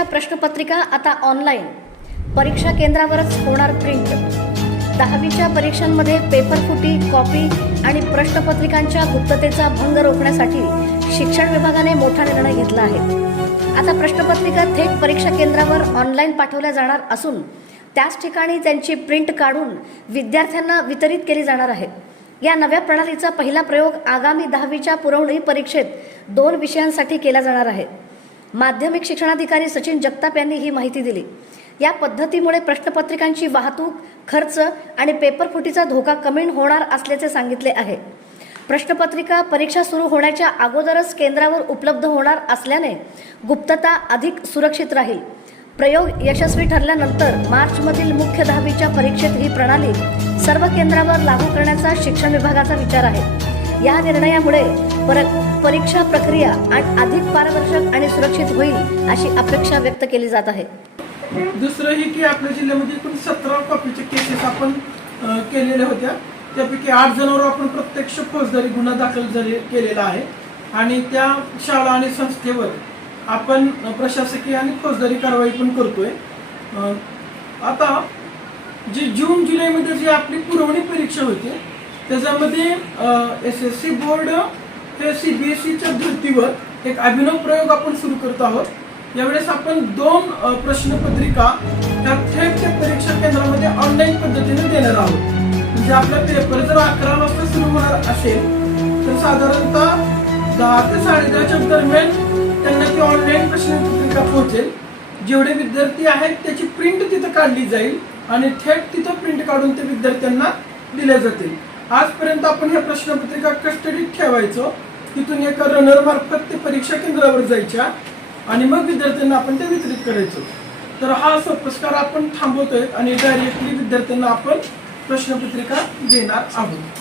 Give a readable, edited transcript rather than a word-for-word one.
दहावीच्या प्रश्नपत्रिका आता ऑनलाईन, परीक्षा केंद्रावरच होणार प्रिंट। दहावीच्या परीक्षांमध्ये पेपरफुटी, कॉपी आणि प्रश्नपत्रिकांच्या गुप्ततेचा भंग रोखण्यासाठी शिक्षण विभागाने मोठा निर्णय घेतला आहे। आता प्रश्नपत्रिका थेट परीक्षा केंद्रावर ऑनलाईन पाठवल्या जाणार असून त्याच ठिकाणी त्यांची प्रिंट काढून विद्यार्थ्यांना वितरित केली जाणार आहे। या नव्या प्रणालीचा पहिला प्रयोग आगामी 10वीच्या पुरवणी परीक्षेत 2 विषयांसाठी केला जाणार आहे। माध्यमिक शिक्षणाधिकारी सचिन जगताप यांनी ही माहिती दिली। या पद्धतीमुळे प्रश्नपत्रिकांची वाहतूक, खर्च आणि पेपरफुटीचा धोका कमी होणार असल्याचे सांगितले आहे। प्रश्नपत्रिका परीक्षा सुरू होण्याच्या अगोदरच केंद्रावर उपलब्ध होणार असल्याने गुप्तता अधिक सुरक्षित राहील। प्रयोग यशस्वी ठरल्यानंतर मार्चमधील मुख्य 10वीच्या परीक्षेत ही प्रणाली सर्व केंद्रावर लागू करण्याचा शिक्षण विभागाचा विचार आहे। या निर्णयामुळे परीक्षा प्रक्रिया अधिक पारदर्शक आणि सुरक्षित होईल अशी अपेक्षा व्यक्त केली जात आहे। दुसरं ही की आपल्या जिल्ह्यामध्ये एकूण 17 कॉपीचे केसेस आपण केलेल्या होत्या। त्यापैकी 8 जणांवर आपण प्रत्यक्ष फौजदारी गुन्हा दाखल केलेला आहे आणि त्या शाळा आणि संस्थेवर आपण प्रशासकीय आणि फौजदारी कारवाई पण करतोय। आता जी जून जुलैमध्ये जी आपली पुरवणी परीक्षा होती त्याच्यामध्ये SSC बोर्ड हे CBSEच्या धर्तीवर एक अभिनव प्रयोग आपण सुरू करत आहोत। यावेळेस आपण 2 प्रश्नपत्रिका त्या थेट त्या परीक्षा केंद्रामध्ये ऑनलाईन पद्धतीने देणार आहोत। म्हणजे आपला पेपर जर 11 वाजता सुरू होणार असेल तर साधारणतः 10 ते 10:30च्या दरम्यान त्यांना ती ऑनलाईन प्रश्नपत्रिका पोहोचेल। जेवढे विद्यार्थी आहेत त्याची प्रिंट तिथं काढली जाईल आणि थेट तिथं प्रिंट काढून ते विद्यार्थ्यांना दिल्या जातील। आजपर्यंत आपण ह्या प्रश्नपत्रिका कस्टडीत ठेवायचो, तिथून एका रनर मार्फत ते परीक्षा केंद्रावर जायच्या आणि मग विद्यार्थ्यांना आपण ते वितरित करायचो। तर हा सोपस्कार आपण थांबवतोय आणि डायरेक्टली विद्यार्थ्यांना आपण प्रश्नपत्रिका देणार आहोत।